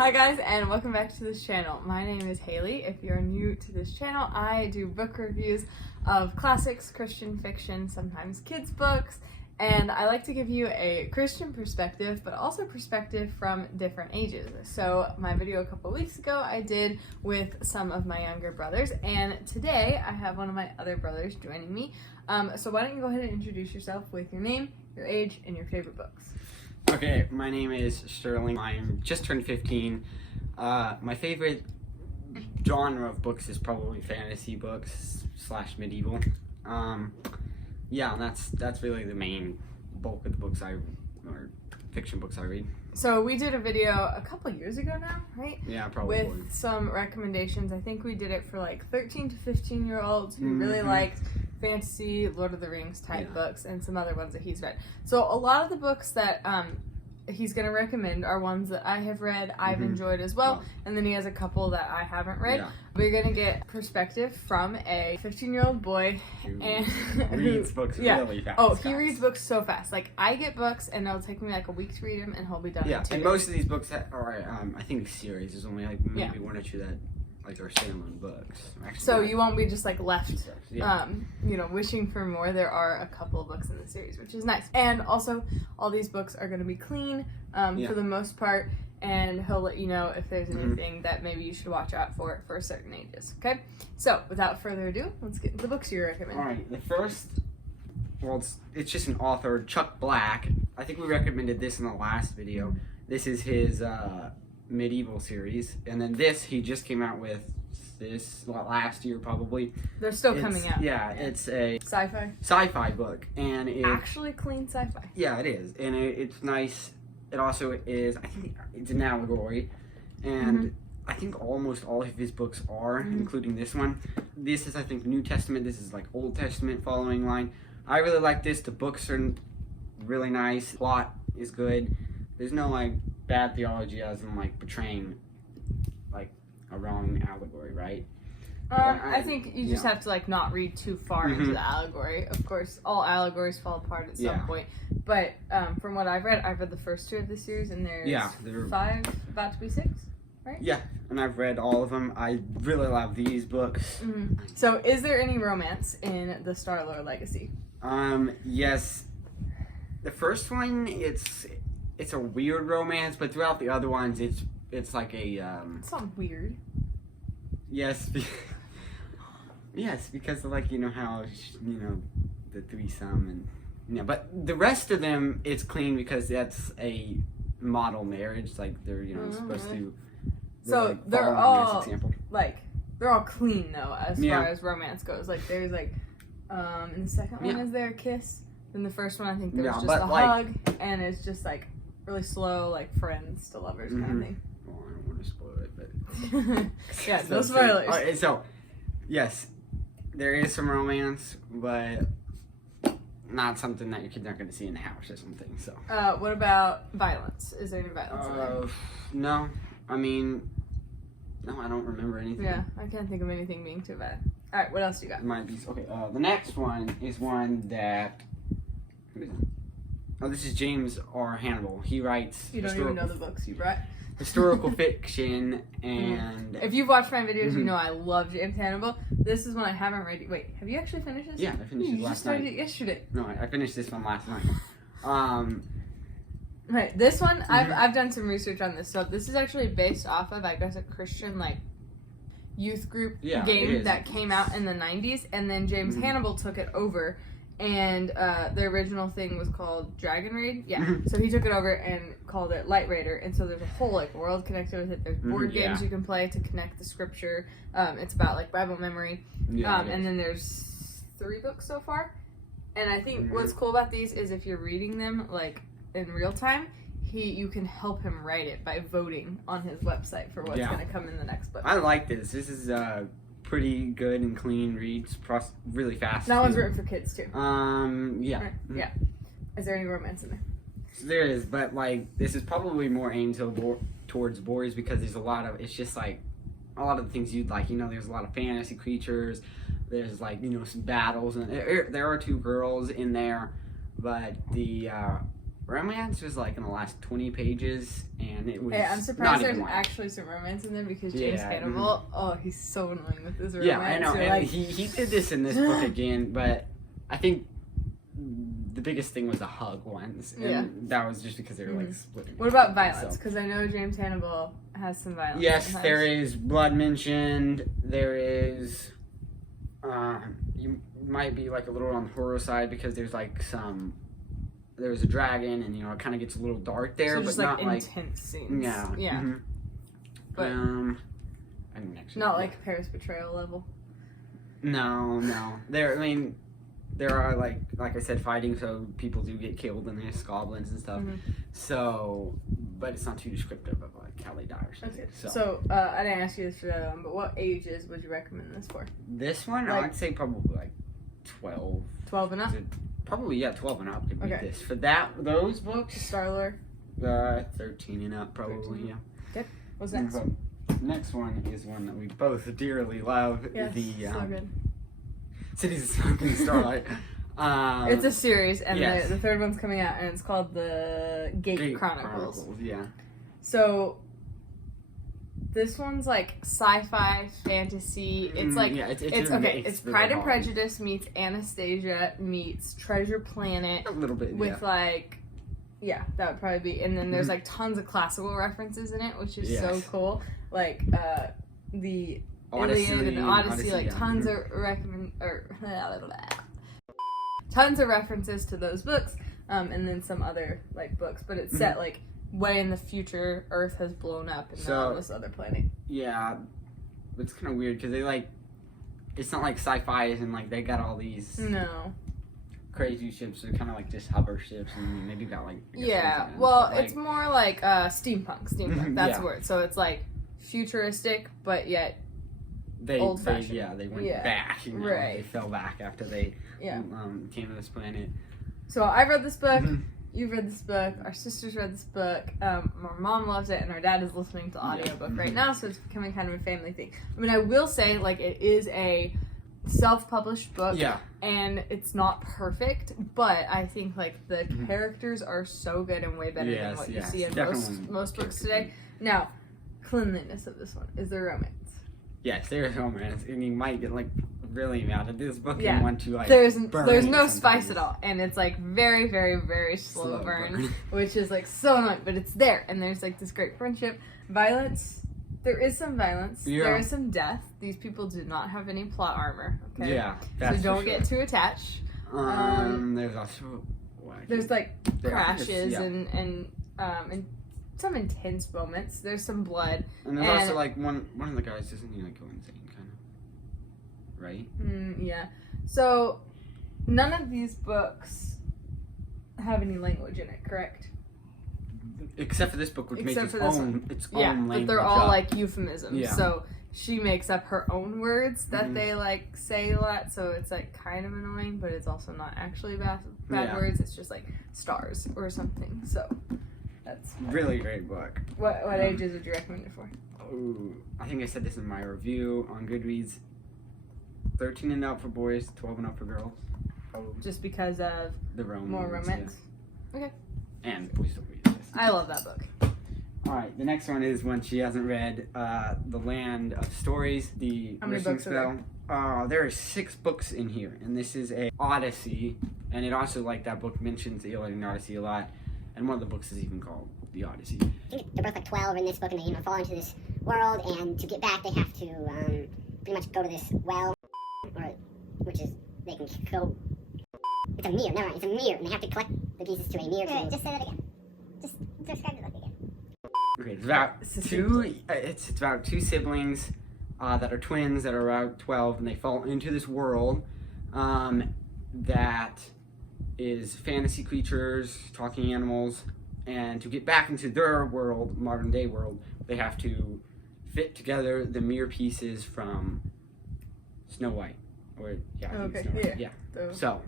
Hi guys, and welcome back to this channel. My name is Haley. If you're new to this channel, I do book reviews of classics, Christian fiction, sometimes kids books, and I like to give you a Christian perspective, but also perspective from different ages. So my video a couple weeks ago I did with some of my younger brothers, and today I have one of my other brothers joining me. So why don't you go ahead and introduce yourself with your name, your age, and your favorite books. Okay, my name is Sterling. I'm just turned 15. My favorite genre of books is probably fantasy books / medieval. Yeah, and that's really the main bulk of the books or fiction books I read. So we did a video a couple years ago now, right? Yeah, probably. With some recommendations. I think we did it for like 13 to 15 year olds who really liked fantasy, Lord of the Rings type books, and some other ones that he's read. So a lot of the books that he's going to recommend are ones that I have read, I've enjoyed as well, and then he has a couple that I haven't read. But you're going to get perspective from a 15-year-old boy who reads books really fast. Oh, he reads books so fast. Like, I get books and it'll take me like a week to read them and he'll be done in 2 days. And most of these books are, I think, series. There's only like maybe one or two that are standalone books. Actually, so you won't be just like left, wishing for more. There are a couple of books in the series, which is nice. And also, all these books are going to be clean for the most part, and he'll let you know if there's anything that maybe you should watch out for certain ages. Okay? So, without further ado, let's get into the books you recommend. All right, the first, it's just an author, Chuck Black. I think we recommended this in the last video. This is his medieval series, and then he just came out with this last year probably. They're still coming out. Yeah, it's a sci-fi book, and it's actually clean sci-fi. Yeah, it is, and it's nice. It also is, I think it's an allegory, and I think almost all of his books are, including this one. This is, I think, New Testament. This is like Old Testament following line. I really like this. The books are really nice. Plot is good. There's no like bad theology as in like betraying like a wrong allegory, right? I think you just have to like not read too far into the allegory. Of course, all allegories fall apart at some point. But from what I've read the first 2 of the series, and there's 5, about to be 6, right? Yeah, and I've read all of them. I really love these books. So, is there any romance in the StarLord Legacy? Yes. The first one, it's a weird romance, but throughout the other ones, it's like a It's not weird. Yes. Yes, because of, like, how the threesome and but the rest of them, it's clean because that's a model marriage. Like they're supposed to. So they're all they're all clean though as far as romance goes. Like there's like in the second one is there a kiss? In the first one I think there's just a hug, and it's just like really slow, like friends to lovers kind of thing. Well, I don't want to spoil it, but yeah, no spoilers. All right, so yes, there is some romance, but not something that you're not going to see in the house or something. So what about violence? Is there any violence in there? No, I mean, no, I don't remember anything. Yeah, I can't think of anything being too bad. All right, what else do you got? Might be okay. The next one is one that. Who is it? Oh, this is James R. Hannibal. He writes. You don't even know the books you brought. Historical fiction, and if you've watched my videos, you know I love James Hannibal. This is one I haven't read. Wait, have you actually finished this? Yeah, I finished it last night. You just started it yesterday. No, I finished this one last night. Right, this one I've done some research on this. So this is actually based off of, I guess, a Christian like youth group game that came out in the 90s, and then James Hannibal took it over. And the original thing was called Dragon Raid. Yeah. So he took it over and called it Light Raider. And so there's a whole like world connected with it. There's board games you can play to connect the scripture. It's about like Bible memory. And then there's 3 books so far. And I think what's cool about these is if you're reading them like in real time, you can help him write it by voting on his website for what's going to come in the next book. I like this. This is pretty good and clean, reads really fast. That one's written for kids too. Yeah. Yeah. Is there any romance in there? So there is, but like this is probably more aimed towards boys because there's it's just like a lot of the things you'd like. There's a lot of fantasy creatures. There's like some battles, and there are 2 girls in there, but the romance was like in the last 20 pages, and it was. Hey, I'm surprised there's actually some romance in there because James Hannibal, he's so annoying with his romance. Yeah, I know. And he did this in this book again, but I think the biggest thing was the hug ones, and that was just because they were like splitting. What about violence? Because I know James Hannibal has some violence. Yes, sometimes. there is blood mentioned. There is. You might be like a little on the horror side because there's like there's a dragon, and it kind of gets a little dark there, so but just, not like intense scenes. Yeah. Yeah. Mm-hmm. But I mean, actually, not like Paris Betrayal level. No. There are like I said, fighting, so people do get killed, and there's goblins and stuff. Mm-hmm. So, but it's not too descriptive of like how they die or something. Okay. So I didn't ask you this for the other one, but what ages would you recommend this for? This one, I'd say probably like 12. 12 and up. Probably 12 and up could be this. For those books, StarLord. 13 and up, probably. 13. Yeah. Good. What's next? Next one is one that we both dearly love. Yes, so good. Cities of Smoke and Starlight. It's a series, and the third one's coming out, and it's called the Gate Chronicles. Yeah. So this one's like sci-fi, fantasy. It's like it's Pride and Prejudice meets Anastasia meets Treasure Planet. A little bit with that would probably be. And then there's like tons of classical references in it, which is so cool. Like the Iliad and the Odyssey, tons of tons of references to those books, and then some other like books. But it's set like way in the future. Earth has blown up, and they're on this other planet. Yeah, it's kind of weird because they it's not like sci-fi and like they got all these crazy ships. They're kind of like just hover ships, and maybe got like it's more like steampunk. That's the word. So it's like futuristic, but yet old-fashioned. They went back. They fell back after they came to this planet. So I read this book. You've read this book. Our sisters read this book. Our mom loves it, and our dad is listening to the audiobook right now, so it's becoming kind of a family thing. I mean, I will say, it is a self-published book, and it's not perfect, but I think, the characters are so good and way better than what you see in most books today. Now, cleanliness of this one. Is there romance? Yes, there is romance, and you might get, really mad at this book and want to, there's no spice at all, and it's, very, very, very slow burn, which is, so annoying, but it's there, and there's, this great friendship. Violence, there is some violence, there is some death. These people do not have any plot armor, okay? Yeah, so don't get too attached. There's also... There's, crashes and some intense moments. There's some blood. And there's also, one of the guys, doesn't he, go insane, kind of? Right? Yeah. So, none of these books have any language in it, correct? Except for this book, which makes its own language. But they're all, euphemisms. Yeah. So, she makes up her own words that they, say a lot. So, it's, kind of annoying, but it's also not actually bad words. It's just, stars or something. So... That's really great book. What ages would you recommend it for? Oh, I think I said this in my review on Goodreads. 13 and up for boys, 12 and up for girls. Oh. Just because of the romance. More romance? Yeah. Okay. And boys don't read this. I love that book. Alright, the next one is one she hasn't read, The Land of Stories, the How many books are there? There are 6 books in here, and this is a Odyssey, and it also, that book mentions the Iliad and Odyssey a lot. And one of the books is even called The Odyssey. I think they're both 12 in this book, and they fall into this world, and to get back they have to pretty much go to this well, which is, they can go, it's a mirror, never mind, it's a mirror, and they have to collect the pieces to a mirror. Just say that again. Just describe the book again. Okay, it's about two siblings that are twins that are around 12, and they fall into this world that is fantasy creatures, talking animals, and to get back into their world, modern day world, they have to fit together the mirror pieces from Snow White. Snow White. Yeah. So,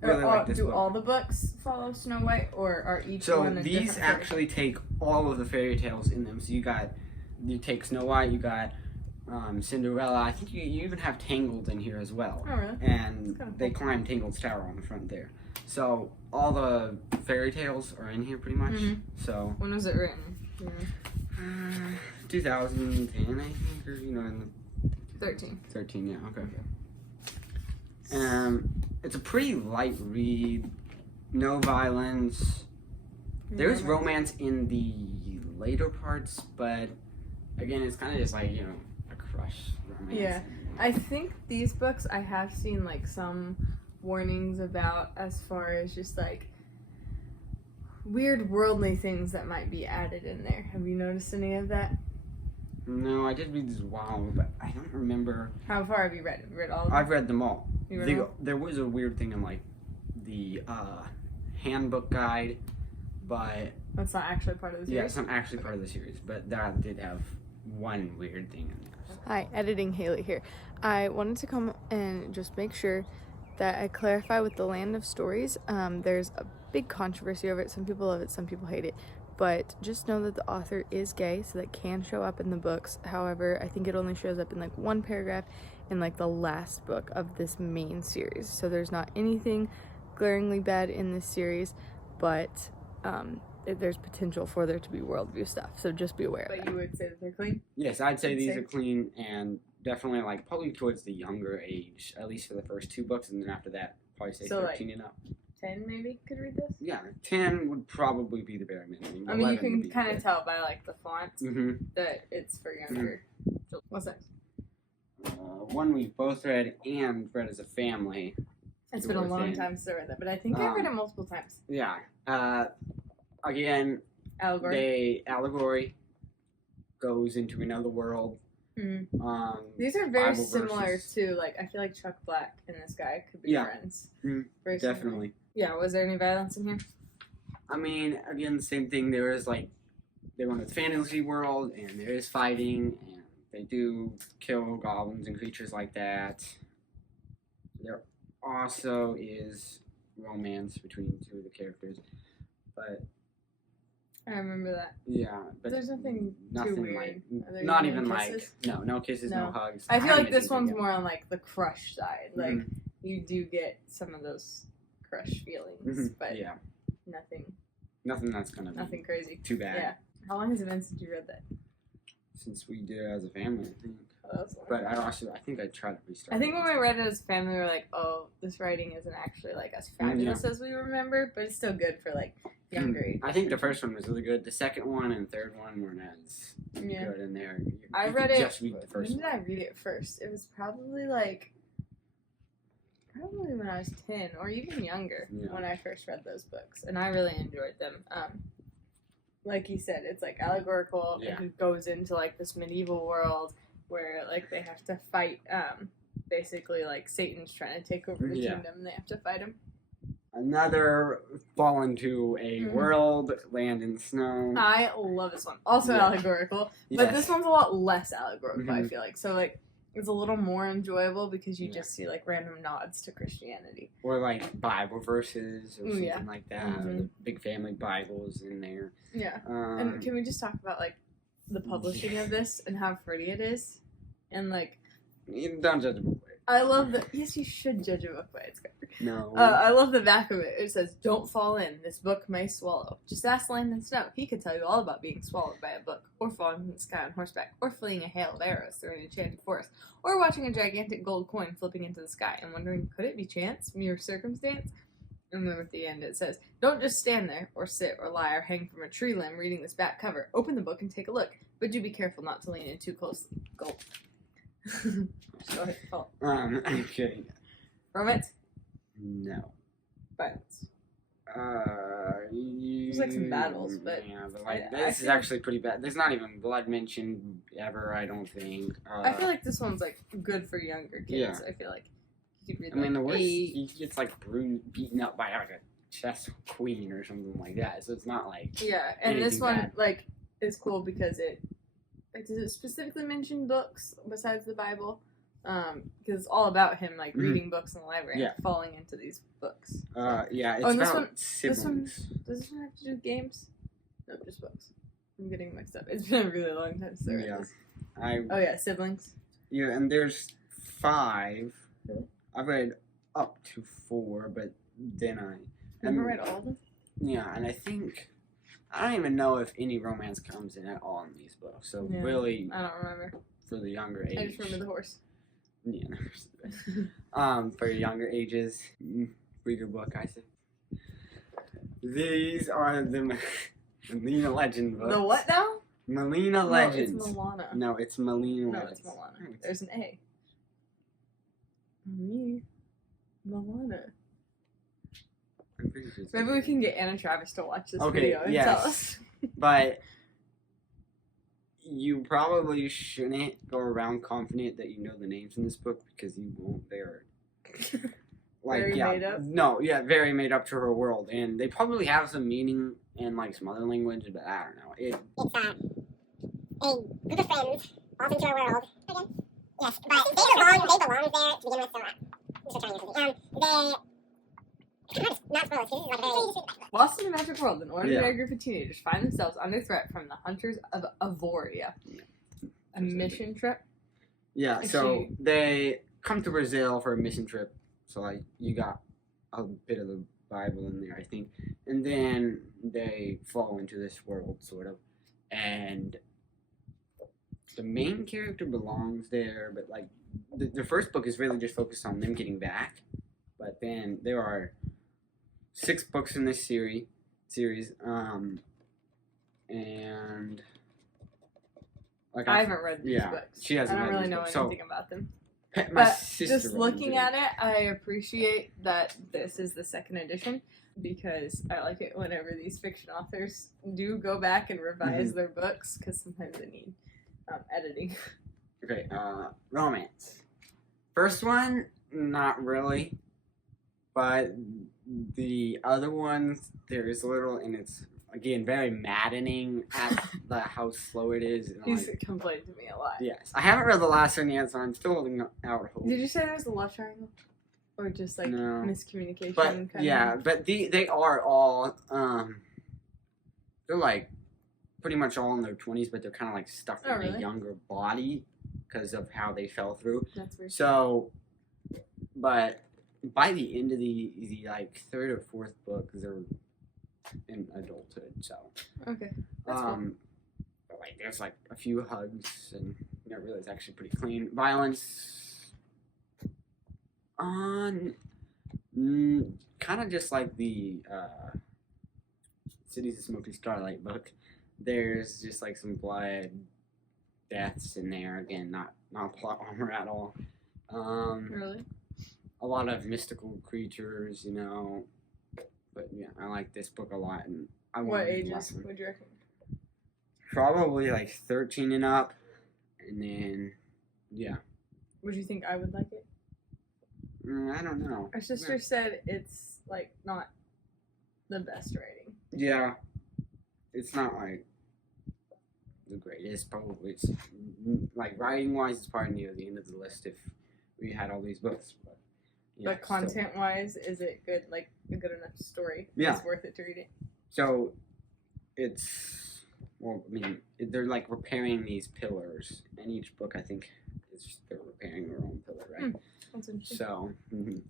really like this book. Do all the books follow Snow White, or are each one a different these actually take all of the fairy tales in them. So you take Snow White, you got Cinderella. I think you even have Tangled in here as well. Oh, really? And they climb Tangled's tower on the front there. So all the fairy tales are in here pretty much. So when was it written? 2010, I think, or in the 13. 13, yeah, okay. It's a pretty light read, no violence. There is romance in the later parts, but again, it's kind of just like, a crush romance. Yeah, I think these books I have seen like some warnings about as far as just like weird worldly things that might be added in there. Have you noticed any of that? No, I did read this a while, but I don't remember. How far have you read? Have you read all of them? I've read them all. You read them all? There was a weird thing in like the handbook guide, but that's not actually part of the series? Yeah, it's not actually part of the series, but that did have one weird thing in there. Hi, editing Haley here. I wanted to come and just make sure that I clarify with the Land of Stories. There's a big controversy over it. Some people love it, some people hate it. But just know that the author is gay, so that can show up in the books. However, I think it only shows up in like one paragraph in like the last book of this main series. So there's not anything glaringly bad in this series, but there's potential for there to be worldview stuff. So just be aware of that. But you would say that they're clean? Yes, I'd say these are clean, and definitely like probably towards the younger age, at least for the first 2 books, and then after that, probably say 13 and up. 10 maybe could read this? Yeah, 10 would probably be the bare minimum. I mean, you can kind of tell by like the font Mm-hmm. that it's for younger. What's next? One we've both read and read as a family. It's been a long time since I read that, but I think I've read it multiple times. Yeah. Again, allegory goes into another world. These are very similar to, like, I feel like Chuck Black and this guy could be friends. Very definitely. Similar. Yeah, was there any violence in here? I mean, again, the same thing. There is, like, they went to the fantasy world, and there is fighting, and they do kill goblins and creatures like that. There also is romance between 2 of the characters, but I remember that. yeah, but there's nothing too weird. Like, not even kisses? Like no kisses, no hugs. I feel like this one's more on like the crush side. Like you do get some of those crush feelings, but nothing that's gonna nothing crazy. Too bad. Yeah. How long has it been since you read that? Since we did it as a family, I think. Oh, but I think I tried to restart. I think when we read it as a family, we were like, "Oh, this writing isn't actually like as fabulous as we remember, but it's still good for like younger age." I think the first one was really good. The second one and third one weren't as good in there. I read it. Just read the first when did I read it first? It was probably when I was 10 or even younger when I first read those books, and I really enjoyed them. Like you said, it's like allegorical. It goes into like this medieval world where like they have to fight. Basically, like Satan's trying to take over the kingdom, and they have to fight him. Another fall into a world, land in snow. I love this one. Also allegorical, but this one's a lot less allegorical. I feel like so it's a little more enjoyable because you just see like random nods to Christianity or like Bible verses or something like that. Or the big family Bibles in there. Yeah. And can we just talk about like the publishing of this and how pretty it is, and like don't judge a book by it. I love the yes, you should judge a book by its cover. No. I love the back of it. It says, "Don't fall in. This book may swallow." Just ask Landon Snow. He could tell you all about being swallowed by a book, or falling from the sky on horseback, or fleeing a hail of arrows through an enchanted forest, or watching a gigantic gold coin flipping into the sky and wondering, could it be chance, mere circumstance? And then at the end it says, "Don't just stand there, or sit, or lie, or hang from a tree limb reading this back cover. Open the book and take a look, but do be careful not to lean in too closely." Gulp. Go ahead, Paul. I'm kidding. Romance? No. Violence. There's like some battles, but like this is actually pretty bad. There's not even blood mentioned ever, I don't think. I feel like this one's like good for younger kids. Yeah. I feel like you could read. I mean, the worst he gets like beaten up by like a chess queen or something like that. So it's not like and this one like is cool because it does it specifically mention books besides the Bible. Because it's all about him like reading books in the library and falling into these books. So. It's and about this one does this one have to do with games? No, just books. I'm getting mixed up. It's been a really long time since I read this. Siblings. Yeah, and there's 5. Really? I've read up to 4, but then Never read all of them? Yeah, and I don't even know if any romance comes in at all in these books. So really, I don't remember. For the younger age. I just remember the horse. Yeah. For younger ages, read your book, I say. These are the Melina Legend books. The what now? Melina Legends. No, it's Moana. No, it's Melina No, Legends. it's Moana. There's an A. Moana. I'm pretty sure it's Maybe we can get Anna Travis to watch this Okay, video and yes. tell us. But you probably shouldn't go around confident that you know the names in this book because you won't. They are Very made up? No, yeah, very made up to her world, and they probably have some meaning in like some other language, but I don't know. It's a group of friends off into our world. Again? Yes, but they belong there to begin with, so I'm just trying to use something. Not spoilers, this is like very... Lost in a magic world, an ordinary group of teenagers find themselves under threat from the hunters of Avoria. A mission trip? Yeah, so they come to Brazil for a mission trip, so like you got a bit of the Bible in there, I think, and then they fall into this world, sort of, and the main character belongs there, but like the first book is really just focused on them getting back, but then there are 6 books in this series, and like I haven't read these books. She hasn't. I don't read really these know books. anything about them. But just looking at it, I appreciate that this is the 2nd edition because I like it whenever these fiction authors do go back and revise their books because sometimes they need editing. Okay, romance. First one, not really, but the other ones, there is little, and it's again very maddening at how slow it is. And He's complained to me a lot. Yes, I haven't read the last one yet, so I'm still holding out hope. Did you say there was a love triangle, or just like miscommunication? But but they are all they're like pretty much all in their 20s, but they're kind of like stuck in a younger body because of how they fell through. That's weird. So, but by the end of the like 3rd or 4th book, they're in adulthood. So okay, that's cool. But like there's like a few hugs, and really it's actually pretty clean. Violence on kind of just like the Cities of Smoky Starlight book. There's just like some blood, deaths in there. Again, not plot armor at all. Really? A lot of mystical creatures, But yeah, I like this book a lot, and I want. What ages would you reckon? Probably like 13 and up, and then yeah. Would you think I would like it? I don't know. Our sister said it's like not the best writing. Yeah, it's not like the greatest. Probably it's like writing wise, it's probably near the end of the list if we had all these books. But yeah, but content wise, is it good? Like a good enough story? Yeah, it's worth it to read it. So it's they're like repairing these pillars, and each book I think is they're repairing their own pillar, right? That's interesting. So, the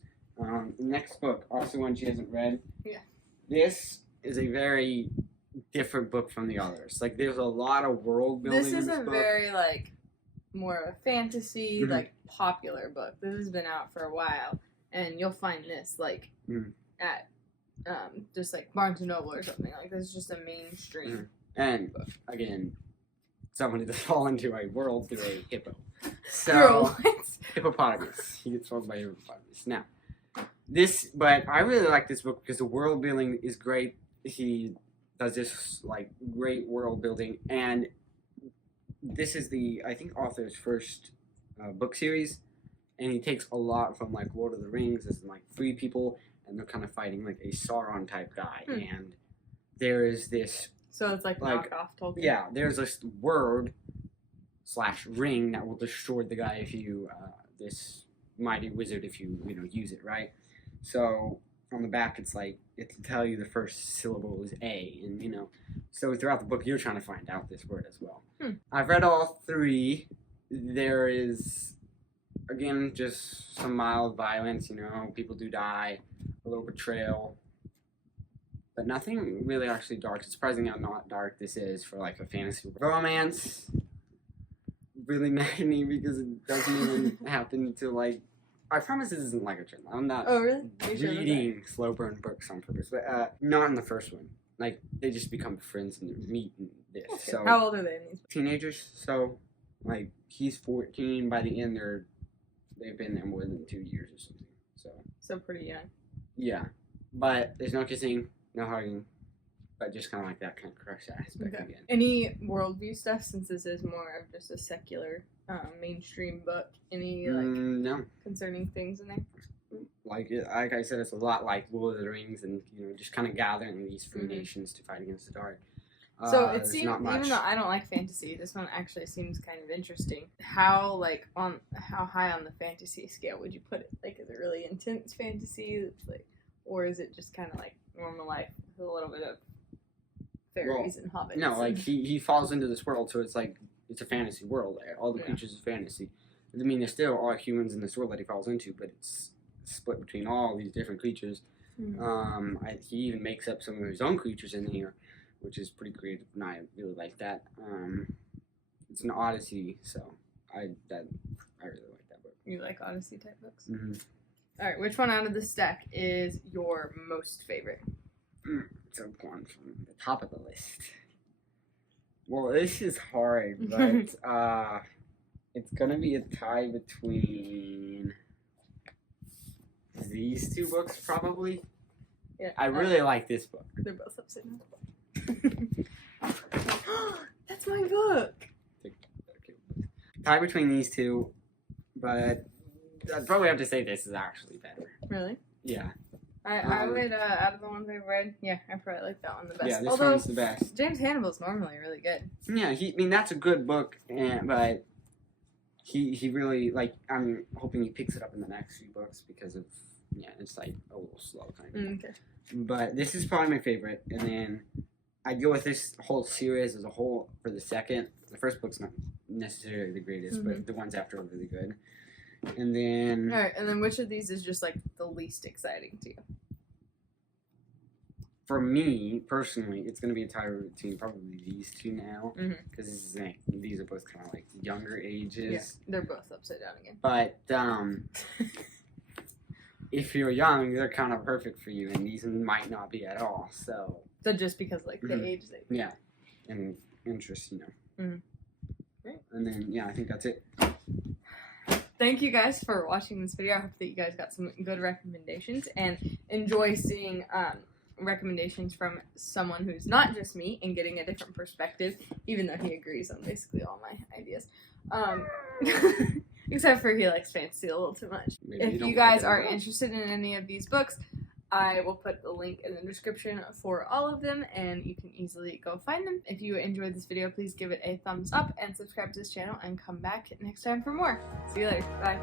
next book, also one she hasn't read. Yeah. This is a very different book from the others. Like, there's a lot of world building. This is in this a book. very like more of a fantasy, like popular book. This has been out for a while, and you'll find this like at just like Barnes and Noble or something. Like this is just a mainstream. And again, someone to fall into a world through a hippo. So Hippopotamus. He gets swallowed by a hippopotamus. Now, but I really like this book because the world building is great. He does this like great world building, and this is I think author's first book series, and he takes a lot from like Lord of the Rings. There's like 3 people, and they're kind of fighting like a Sauron type guy, and there is this. So it's like knockoff Tolkien. Yeah, there's this word / ring that will destroy the guy if you this mighty wizard if you use it, right? So on the back it's like it to tell you the first syllable is A, and so throughout the book you're trying to find out this word as well. I've read all 3. There is again just some mild violence, people do die, a little betrayal. but nothing really actually dark. It's surprising how not dark this is for like a fantasy romance. Really mad at me because it doesn't even happen to like. I promise this isn't like a trend. I'm not reading slow burn books on purpose, but not in the first one. Like they just become friends and meet in this. Okay. So how old are they in these? Teenagers. So like he's 14. By the end, they've been there more than 2 years or something. So pretty young. Yeah, but there's no kissing, no hugging, but just kind of like that kind of crush aspect again. Any worldview stuff, since this is more of just a secular, mainstream book? Any like no concerning things in there? Like I said, it's a lot like Lord of the Rings, and just kind of gathering these free nations to fight against the dark. So it seems, even though I don't like fantasy, this one actually seems kind of interesting. How high on the fantasy scale would you put it? Like, is it really intense fantasy? Like, or is it just kind of like normal life with a little bit of fairies and hobbits? No, like he falls into this world, so it's like it's a fantasy world. All the creatures are fantasy. I mean, there still are humans in this world that he falls into, but it's split between all these different creatures. He even makes up some of his own creatures in here, which is pretty creative, and I really like that. It's an Odyssey, so I really like that book. You like Odyssey type books? Mm-hmm. All right, which one out of this stack is your most favorite? So going from the top of the list. Well, this is hard, but it's gonna be a tie between these two books, probably. Yeah, I really like this book. They're both upside down. That's my book. Tie between these two, but I'd probably have to say this is actually better. Really? Yeah. I would, out of the ones I've read, I probably like that one the best. Yeah, this one's the best. James Hannibal's normally really good. Yeah, that's a good book, but he really, like, I'm hoping he picks it up in the next few books because of, it's like a little slow kind of. Okay. But this is probably my favorite, and then I'd go with this whole series as a whole for the second. The first book's not necessarily the greatest, but the ones after are really good. And then... Alright, and then which of these is just, like, the least exciting to you? For me, personally, it's going to be a tie between probably these two now. Because these are both kind of, like, younger ages. Yeah, they're both upside down again. But, if you're young, they're kind of perfect for you, and these might not be at all, so... So just because, like, the age they... Yeah, and interest, Great. And then, I think that's it. Thank you guys for watching this video. I hope that you guys got some good recommendations and enjoy seeing recommendations from someone who's not just me and getting a different perspective, even though he agrees on basically all my ideas. Except for he likes fantasy a little too much. Maybe if you guys are interested in any of these books, I will put the link in the description for all of them, and you can easily go find them. If you enjoyed this video, please give it a thumbs up and subscribe to this channel and come back next time for more. See you later. Bye.